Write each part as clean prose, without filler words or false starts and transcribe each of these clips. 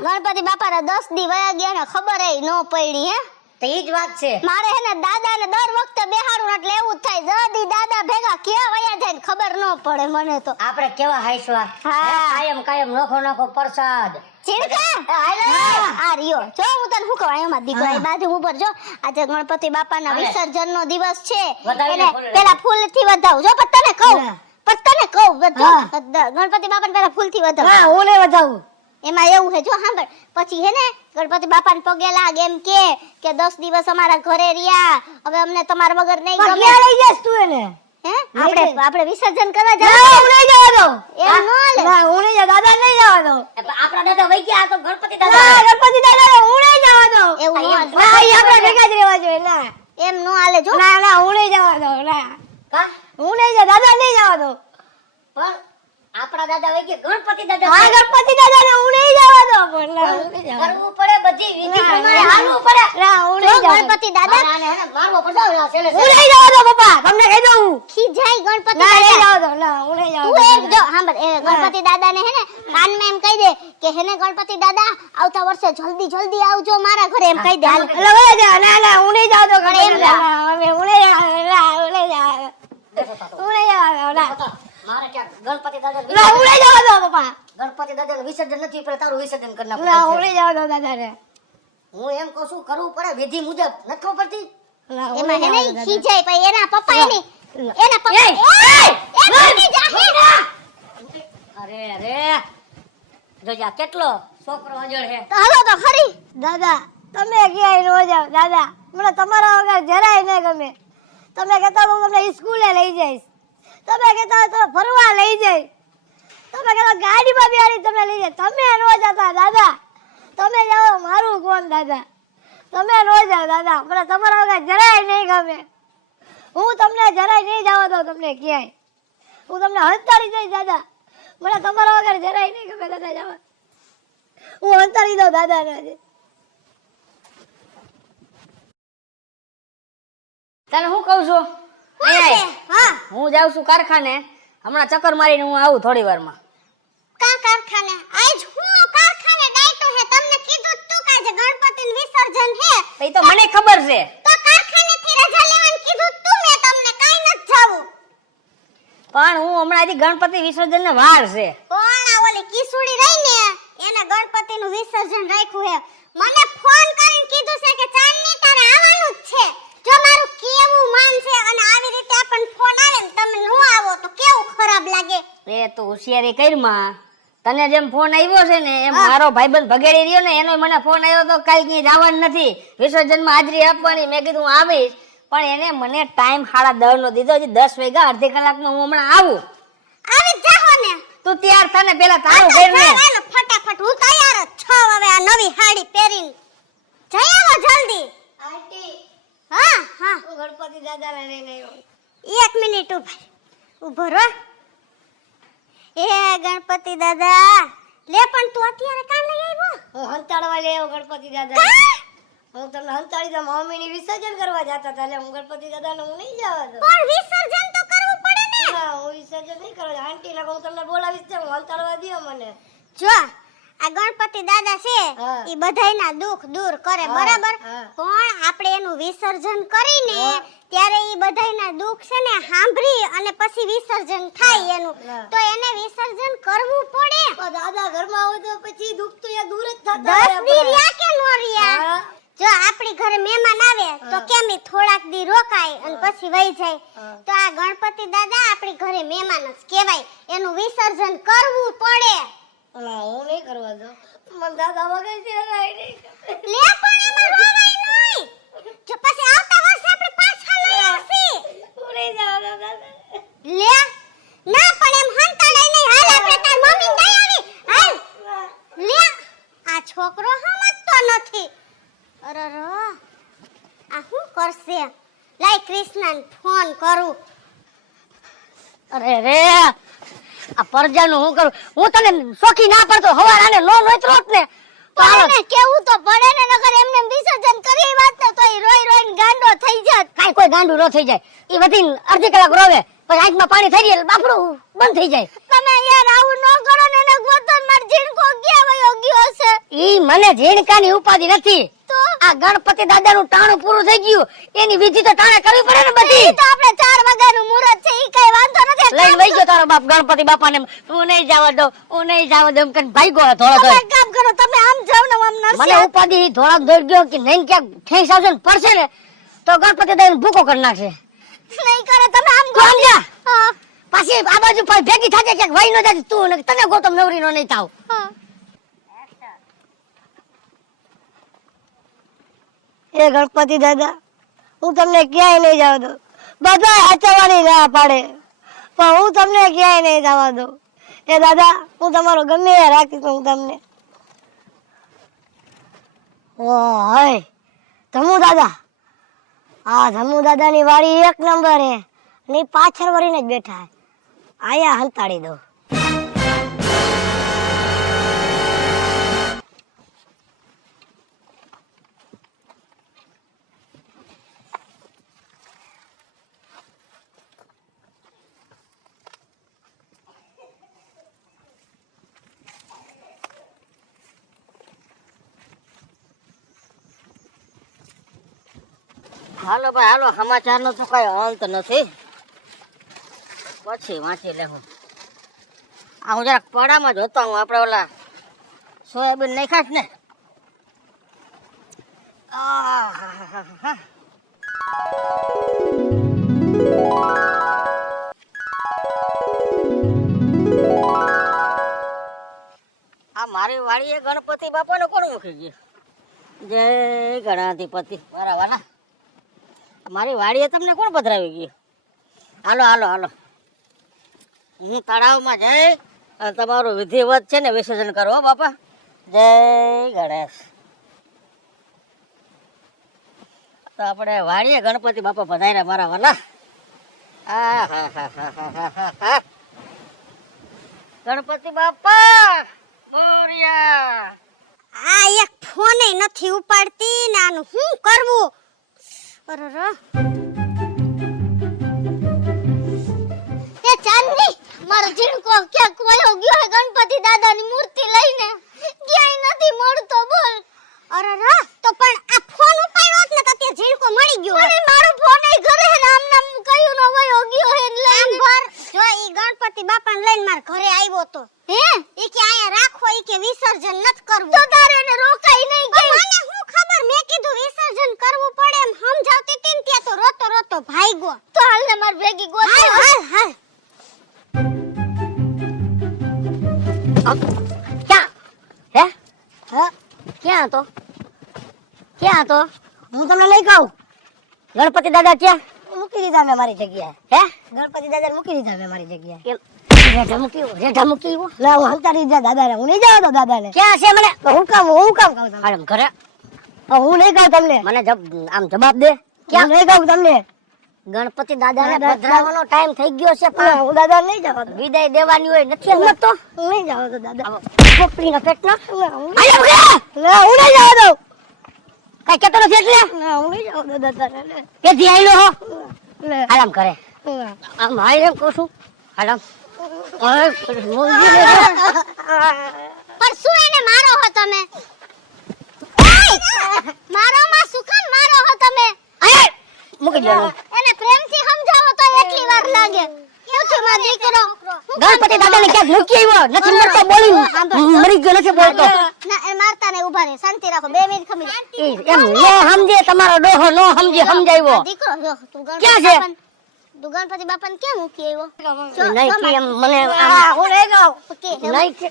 ગણપતિ બાપાના 10 દી વયા ગયા ને ખબર ય ન પડી હે તો ઈ જ વાત છે મારે હે ને દાદાને દર વખતે બેહાડું એટલે એવું જ થાય જદી દાદા ભેગા ક્યાં વયા જાય ને ખબર ન પડે મને તો આપણે કેવા હાઈસવા હા કાયમ નોખો પ્રસાદ ચીડકા આ રહ્યો જો હું તને શું કહું એમાં દીકરો આ બાજુ ઉપર જો આજે ગણપતિ બાપાના વિસર્જનનો દિવસ છે એટલે પેલા ફૂલથી વધાવું જો પણ તને કહું ગણપતિ બાપાને પેલા ફૂલથી વધાવું હા હું લે વધાવું એમાં એવું હે જો સાંભળ પછી હે ને ગણપતિ બાપાને પગે લાગ એમ કે 10 દિવસ અમારા ઘરે રહ્યા હવે અમને તમારા વગર નહીં ગમે ક્યાં લઈ જઈશ તું એને હે આપણે વિસર્જન કરવા ના જાવ હું નહીં જવા દઉં એમ નો હાલે ના હું નહીં જવા દાદા નહીં જવા દઉં આપણા દાદા વઈ ગયા તો ગણપતિ દાદા ગણપતિ દાદા હું નહીં જવા દઉં એવું નો હાલે ના ઈ આપણે ભેગા જ રહેવા જોઈએ ના એમ નો હાલે જો ના હું નહીં જવા દઉં ના કા હું નહીં જવા દાદા નહીં જવા દઉં પણ આપણા દાદા વઈ ગયા ગણપતિ દાદા હા ગણપતિ દાદા ને હું નહીં જવા દઉં પણ કરવું પડે બધી વિધિ પ્રમાણે હાલવું પડે ના હું નહીં જવા ગણપતિ દાદા મારવો પડે હું નહીં જવા દઉં પપ્પા તમને કહી દઉં ખીજાય ગણપતિ ના નહીં દાદા જવા દઉં ના હું નહીં જવા તું એક જો સાંભળ ગણપતિ દાદાને હે ને કાનમાં એમ કહી દે કે હે ને ગણપતિ દાદા આવતા વર્ષે જલ્દી આવજો મારા ઘરે એમ કહી દે હાલ એટલે વયા જા ના હું નહીં જવા દઉં ગણપતિ દાદા હવે હું નહીં જવા હું નહીં જવા મારે ક્યાં ગણપતિ દાદા ના હું નહીં જવા દઉં પપ્પા ગણપતિ દાદા વિસર્જન નથી પણ તારું વિસર્જન કરી નાખું ના હું નહીં જવા દઉં દાદા રે હું એમ કહું છું કરવું પડે વિધિ મુજબ નથી ખબર પડતી એમાં હે ને ખીજાય પછી એના પપ્પા એના પપ્પા અરે જોજા કેટલો છોકરો અજળ હે તો હાલો તો ખરી દાદા તમે ક્યાંય નો જાવ દાદા મને તમારા વગર જરાય ન ગમે તમે કહેતા હું તમને સ્કૂલે લઈ જઈશ તમે કહેતા તો ફરવા લઈ જઈશ તમે કહેતા ગાડીમાં બેહાડી તમને લઈ જાય તમે નો જતા દાદા તમે જાઓ મારું કોણ દાદા તમે નો જાવ દાદા મને તમારા વગર જરાય નહીં ગમે હું તમને જરાય નહીં જવા દઉં તમને ક્યાંય હું તમને હંતાડી જઈશ દાદા મને તમારા વગર જરાય નહીં ગમે દાદા જવા હું હંતાડી દઉં દાદાને આજે તને હું કહું છું હા હું જાઉં છું કારખાને હમણાં ચક્કર મારીને હું આવું થોડી વારમાં કા કારખાને આજ હું કારખાને ડાયટો હે તમને કીધું તું કે આજે ગણપતિનું વિસર્જન હે એ તો મને ખબર છે તો કારખાનેથી રજા લેવાનું કીધું તું મે તમને કાઈ ન જાવું પણ હું હમણાં હજી ગણપતિ વિસર્જન ને વાર છે કોણ આ ઓલી કિસુડી રહી ને એને ગણપતિનું વિસર્જન રાખ્યું હે મને ફોન કરીને કીધું છે કે ચાંદની તારે આવવાનું જ છે જો મારું કેવું માન છે અને આવી રીતે આપણ ફોન આવે ને તમે ન આવો તો કેવું ખરાબ લાગે એ તો હોશિયારી કરમાં તને જેમ ફોન આવ્યો છે ને એમ મારો ભાઈબંધ ભગેડી રહ્યો ને એનો મને ફોન આવ્યો તો કાલ ક્યાંય જવાનું નથી વિસર્જનમાં હાજરી આપવાની મેં કીધું હું આવીશ પણ એને મને ટાઈમ 10:30 નો દીધો હજી 10 વાગ્યા અડધી કલાકમાં હું હમણાં આવું આવી જાહો ને તું તૈયાર થને પેલા તારું ઘર ને ફટાફટ હું તૈયાર જ છું હવે આ નવી સાડી પહેરીને જઈ આવો જલ્દી આંટી હા હું ગણપતિ દાદાને લઈને આવ્યો 1 મિનિટ ઉભો રહો એ ગણપતિ દાદા લે પણ તું અત્યારે કામ લઈ આવ્યો હું હંતાડવા લઈ આવ્યો ગણપતિ દાદા હું તમને હંતાડી દઉં મમ્મીની વિસર્જન કરવા જતા હતા એટલે હું ગણપતિ દાદાને હું નહીં જવા દઉં પણ વિસર્જન તો કરવું પડે ને ના હું વિસર્જન નહીં કરવા આંટી ને હું તમને બોલાવીશ તે હું હંતાડવા દયો મને જો આ ગણપતિ દાદા છે હા. ઈ બધાયના દુઃખ દૂર કરે હા, બરાબર હા. પણ આપણે એનું વિસર્જન કરીને ત્યારે ઈ બધાયના દુઃખ છે ને સાંભળી અને પછી વિસર્જન થાય એનું હા. તો એને વિસર્જન કરવું પડે પણ દાદા ઘરમાં હોય તો પછી દુઃખ તો યા દૂર જ થતા 10 દી રહ્યા કે નો રહ્યા હા. જો આપણી ઘરે મહેમાન આવે તો કેમ ઈ થોડાક દી રોકાય અને પછી વહી જાય તો આ ગણપતિ દાદા આપણી ઘરે મહેમાન જ કહેવાય એનું વિસર્જન કરવું પડે ના હું નહીં કરવા દઉં મને દાદા વગર છે નહીં લે પણ એમાં રોવાય નહીં જો પછી આવતા વર્ષે આપણે પાછા લઈ આવશી હું નહીં જવા દઉં દાદા લે ના પણ એમ હંતાડાય નહીં હાલ આપણે તાર મમ્મી દઈ આવી હાલ લે આ છોકરો સમજતો નથી અરે આ શું કરશે લાય કૃષ્ણને ફોન કરું અરે રે આ પરજાનું હું કરું હું તને સોખી ના પડતો હવાર આને નો નોતરોત ને તો આને કેવું તો પડે ને નકર એમને વિસર્જન કરી વાત ને તોય રોઈ રોઈને ગાંડો થઈ જાત કાઈ કોઈ ગાંડું ન થઈ જાય ઈ બધી અડધી કલાક રોવે પછી આંખમાં પાણી થઈ જાય બાપડું બંધ થઈ જાય તમે યાર આવું ન કરો ને એને ગોતન માર જીણકો ગયા વયો ગયો છે ઈ મને ઝીણકાની ઉપાધિ નથી. આ ગણપતિ દાદાનું ટાણું પૂરું થઈ ગયું, એની વિધિ તો ટાણે કરવી પડે ને બધી. તો આપણે 4 વાગ્યાનું મુહૂર્ત છે, ઈ કઈ વાંધો નથી. લઈને વઈ ગયો તારો બાપ ગણપતિ બાપાને. હું નહીં જવા દઉં, હું નહીં જવા દઉં કે ભાગ્યો થોડો તમે થોડો. એક કામ કરો, તમે આમ જાવ ને આમ નરસિંહ. મને ઉપાધિ થોડા દોડ ગયો કે નહીં ક્યાંક ઠેસ આવશે ને પડશે ને તો ગણપતિ દાદાને ભૂકો કરી નાખશે. નહીં કરે, તમે આમ તું સમજ્યા? હા, પાછી આ બાજુ ભેગી થાજે ક્યાંક વઈ ન જાજે તું ને તને ગોતમ નવરી નો નહીં થાવ. હા. એ ગણપતિ દાદા, હું તમને ક્યાંય નહીં જવા દઉં. બધા હાચવવાની ના પાડે પણ હું તમને ક્યાંય નહીં જવા દઉં. એ દાદા, હું તમારો ગમે એ રાખીશ હું તમને. ઓ હાય ધમુ દાદા, આ ધમુ દાદાની વાડી 1 નંબર હે ને પાછળ વળીને જ બેઠા હે. આયા હંતાડી દો. હાલો ભાઈ હાલો, સમાચાર નો તો કઈ અંત નથી, પછી વાંચી લેવું. આ હું જરાક પડામાં જ હતો, હું આપણે ઓલા સોયાબીન નહીં ખાસ ને. આ મારી વાડીએ ગણપતિ બાપાને કોણ મૂકી ગયું? જય ગણાધિપતિ મારા વાલા, મારી વાડીએ તમને કોણ પધરાવી ગયું? હાલો હાલો હાલો, હું તળાવમાં જઈ અને તમારું વિધિવત છે ને વિસર્જન કરો બાપા. જય ગણેશ. તો આપણે વાડીએ ગણપતિ બાપા પધાર્યા મારા વાલા. ગણપતિ બાપા મોર્યા. આ એક ફોને નથી ઉપાડતી ને આનું શું કરવું? અરર, એ ચાંદની, મારો ઝીણકો ક્યાંક વયો ગયો હે ગણપતિ દાદાની મૂર્તિ લઈને, ક્યાંય નથી મળતો. બોલ. અરર, તો પણ આ ફોન ઉપાડ્યો ને તો તે ઝીણકો મળી ગયો. અરે મારો ફોન એ ઘરે હે ને, આમ નામ કયું નો વયો ગયો હે ને લઈને. જો ઈ ગણપતિ બાપાને લઈને માર ઘરે આવ્યો તો. હે? ઈ કે આયા રાખો, ઈ કે વિસર્જન નત કરવું. તો તારે એને રોકાઈ નહીં ગઈ. મને શું ખબર, મેં કીધું વિસર્જન કરવું પડે એમ સમજાવતી હતી ને ત્યાં તો રોતો રોતો ભાગ્યો. તો હાલ ને માર ભેગી ગોતો. હાલ હાલ હાલ. ક્યાં હે હે ક્યાં હતો? ક્યાં હતો? હું તમને લઈ કહું. ગણપતિ દાદા ક્યાં? મૂકી દીધા મેં મારી જગ્યાએ. હે? ગણપતિ દાદા મૂકી દીધા મેં મારી જગ્યાએ. કેમ? રેઢા મૂકી લા હું હંતાડી દીધા દાદાને. હું નહીં જાવ તો દાદાને. ક્યાં છે મને? હું કામ કહું તમને? આમ ઘરે. હું નહીં કહું તમને. મને આમ જવાબ દે. ક્યાં નહીં કહું તમને? ગણપતિ દાદાને પધરાવવાનો ટાઈમ થઈ ગયો છે પણ હું દાદા નહીં જાવ. વિદાય દેવાની હોય નથી એમ તો. હું નહીં જાવ તો દાદા. પોપડીના પેટના. હું નહીં જાવ તો. કઈ કેતો નથી એટલે? હું નહીં જાવ તો દાદા. કેથી આયલો હો? આરામ કરે. આમ હાલ એમ કહું છું. આરામ. પણ શું એને મારો હો તમે? મારો માં શું કામ મારો હો તમે? મૂકી દેવાનું. એને પ્રેમથી સમજાવો તો એટલી વાર લાગે. શું છે મારો દીકરો? ગણપતિ દાદાને ક્યાંક મૂકી આવ્યો નથી, મરતો બોલી મરી ગયો નથી બોલતો. ના એ મારતા ને ઉભા રહે, શાંતિ રાખો. 2 મિનિટ ખમી એમ નો સમજે તમારો ડોહો, નો સમજે સમજાવ્યો. દીકરો જો તું ક્યાં છે? તું ગણપતિ બાપાને કેમ મૂકી આવ્યો? નહીં કે એમ મને હું લઈ જાઉં. કે નહીં કે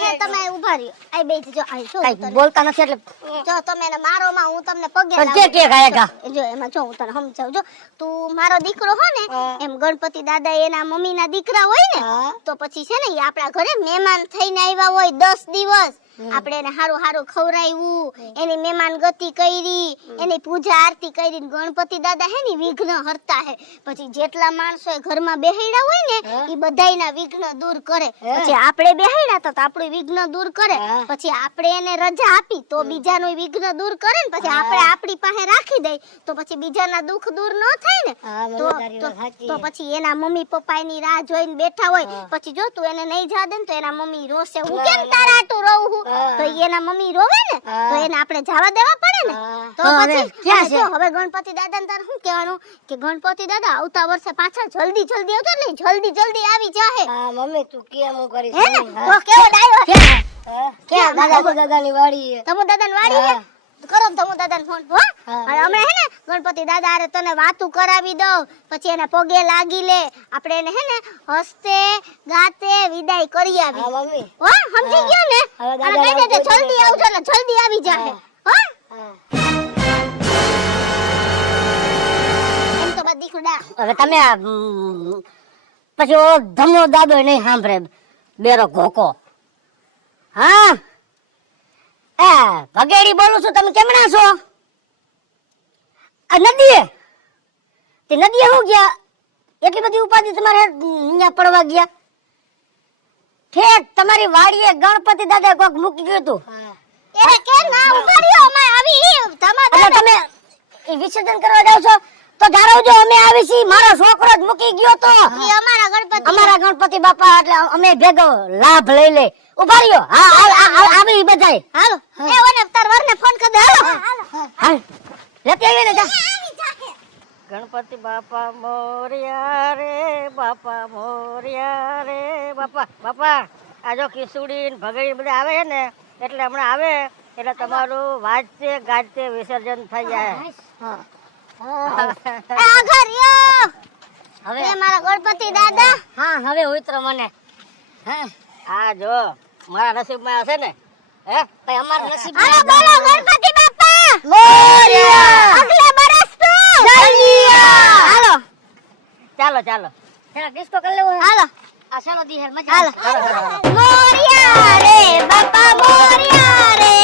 હે તમે ઉભા રહ્યો. આઈ બેઠ જો. આઈ જો કઈ બોલતા નથી એટલે જો તમે એને મારો માં હું તમને પગે પણ કે ગાયગા જો એમાં જો હું તને સમજાવું. જો તું મારો દીકરો હો ને, એમ ગણપતિ દાદા એના મમ્મી ના દીકરા હોય ને, તો પછી છે ને ઈ આપણા ઘરે મહેમાન થઈને આવ્યા હોય 10 દિવસ, આપણે એને હારું હારું ખવરાવ્યું, એની મહેમાન ગતિ કરી, એની પૂજા આરતી કરી, ગણપતિ દાદા હે ને વિઘ્ન હરતા હે. પછી જેટલા માણસો ઘરમાં બેહાડ્યા હોય ને ઈ બધાયના વિઘ્ન દૂર કરે. પછી આપણે બેહાડ્યા તો આપણું વિઘ્ન દૂર કરે. પછી આપણે એને રજા આપી તો બીજાનું વિઘ્ન દૂર કરે ને પછી આપણે આપણી પાસે રાખી દઈ તો પછી બીજાના દુઃખ દૂર ન થાય ને. તો પછી એના મમ્મી પપ્પા એની રાહ જોઈને બેઠા હોય. પછી જો તું એને નહીં જા દે ને તો એના મમ્મી રોશે, હું કેમ તારા આટું રહું હું? તો એના મમ્મી રોવે ને તો એને આપણે જવા દેવા પડે ને. તો પછી જો હવે ગણપતિ દાદાને તારે શું કહેવાનું કે ગણપતિ દાદા આવતા વર્ષે પાછા જલ્દી જલ્દી આવજો ને જલ્દી જલ્દી આવી જાહે. હા મમ્મી તું કેમ હું કરીશ? તો કેવો ડાયો કે દાદાની વાડી છે. તમો દાદાની વાડી છે. કરો તમો દાદાને ફોન. હો અને અમે હે ને ગણપતિ દાદા આરે તને વાતું કરાવી દઉં, પછી એને પગે લાગી લે, આપણે એને હે ને હસતે ગાતે વિદાય કરી આવી. હા મમ્મી. હો સમજી ગયો ને? અને કહી દે જલ્દી આવજો ને જલ્દી આવી જાહે. હો એમ તો બધી ખુડા. હવે તમે પછી ઓ ધમો દાદો નહીં સાંભળે બેરો ઘોકો. હા ભગેડી બોલું છું, તમે કેમણા છો? આ નદીએ તે નદીએ શું ગયા? એટલી બધી ઉપાધિ તમારે અહીંયા પડવા ગયા? ઠેક તમારી વાડીએ ગણપતિ દાદા કોક મૂકી ગયું હતું. એને કે ના ઉપાડ્યો અમે આવી એટલે તમે એ વિસર્જન કરવા જાવ છો તો ધારવજો અમે આવી છીએ. મારો છોકરો જ મૂકી ગયો તો ઈ અમારા ગણપતિ બાપા, એટલે અમે ભેગો લાભ લઈ લે. ઉભા રહ્યો. હા આવી બધાય. હાલો એ ઓને તાર વરને ફોન કરી દે. હાલ લેતી આવી ને જા. ગણપતિ બાપા મોરિયા રે, બાપા મોરિયા રે, બાપા બાપા. આ જો ખીચડી ને ભગડી બધા આવે છે ને એટલે હમણાં આવે એટલે તમારું વાજતે ગાજતે વિસર્જન થઈ જાય. આગળ્યો હવે એ મારા ગણપતિ દાદા. હા હવે ઉતરો મને. હે આ જો મારા નસીબમાં હશે ને હે ભાઈ અમારા નસીબ હાલો બોલો ગણપતિ બાપા મોરિયા. અગલે બરસ તો જલ્દીયા. હાલો ચાલો ચાલો ડિસ્કો કરી લેવો. હાલો આ ચાલો દી હેર મજા હાલો આવે. મોરિયા રે બાપા મોરિયા રે,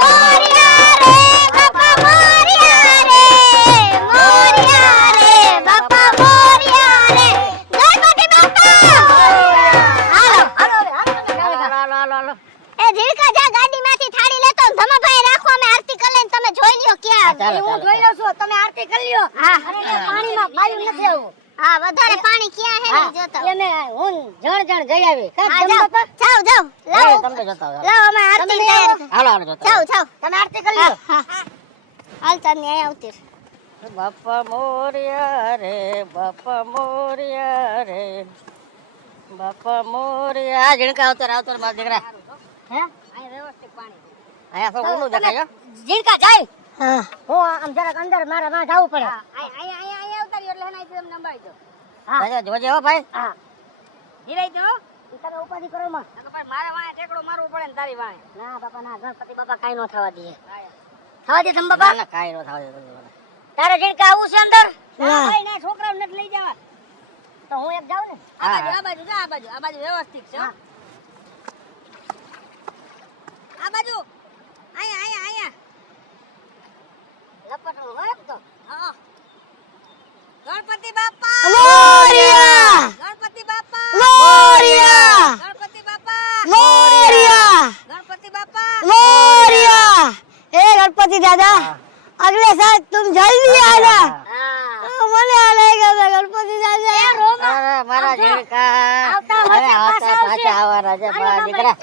મોરિયા રે બાપા મોરિયા રે, મોરિયા રે બાપા મોરિયા રે, ગણપતિ બાપા. હાલો હાલો. એ ઝીણકા જા ગાડીમાંથી થાળી લેતો ને ધમાભાઈ રાખો, અમે આરતી કરી લઈને તમે જોઈ લ્યો ક્યાં. હું જોઈ લઉં છું, તમે આરતી કરી લ્યો. હા પાણીમાં બાયું નથી આવું. હા વધારે પાણી ક્યાં હે નહીં જોતા. એને હું જણ જઈ આવી. હા જાઓ જાઓ લાવો તમે જતા હો. લાવો અમે આરતી તમે કરી. હાલો હાલો જતા જાઓ જાઓ તમે આરતી કરી લ્યો. હાલ તારની આયા આવતી. બાપા મોરિયા રે, બાપા મોરિયા રે, બાપા મોરિયા. આ ઝીણકા આવતર મારા દીકરા. હે અહીં વ્યવસ્થિત પાણી. અહીંયા તો ઊનું દેખાય. જીણકા જાય. હા હું આમ જરાક અંદર મારે માં જવું પડે. અહીંયા ઉતારી એટલે એના તમને નંબાઈ દો. હા જોજે હો ભાઈ. હા જીરાઈ દો. તમે ઉપાધિ કરો માં. મારા વાંહે ટેકડો મારવું પડે ને તારી વાંહે. ના બાપા ના, ગણપતિ બાપા કાઈ નો થવા દે. થવા દે તમે બાપા. ના કાઈ નો થાવ. તારે જીણકા આવું છે અંદર? ના ભાઈ ના છોકરાઓને નથી લઈ જવા. તો હું એક જાઉં ને. આ બાજુ જા, આ બાજુ વ્યવસ્થિત છે. હા. આ બાજુ અહીંયા લપટનું હોય તો. હા. ગણપતિ બાપા મોરિયા. ગણપતિ બાપા મોરિયા. ગણપતિ બાપા મોરિયા. ગણપતિ બાપા મોરિયા. ए गणपति दादा अगले साल तुम जल्दी आना હા મને આલેगा गणपति दादा અરે મારા ઝીણકા. આવતા અરે વર્ષે આવતા પાછા આવવાના છે મારા દીકરા.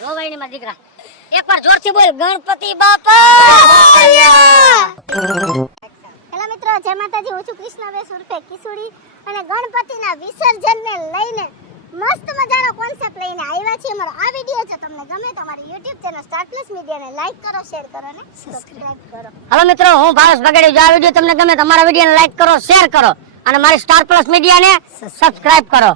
જોવાય માં દીકરા. એકવાર જોરથી બોલ, ગણપતિ બાપા. હેલો મિત્રો, જય માતાજી. હું છું કૃષ્ણવેશ ઉર્ફે કિસુડી અને ગણપતિના વિસર્જનને લઈને મસ્ત મજાનો કોન્સેપ્ટ લઈને આવ્યા છીએ. અમારો આ વિડિયો જો તમને ગમે તો અમારી YouTube ચેનલ સ્ટાર પ્લસ મીડિયાને લાઈક કરો, શેર કરો અને સબસ્ક્રાઇબ કરો. હેલો મિત્રો, હું ભાવેશ બગડી. જો આ વિડીયો તમને ગમે તો અમારા વિડીયોને લાઈક કરો, શેર કરો અને મારી સ્ટાર પ્લસ મીડિયાને સબસ્ક્રાઇબ કરો.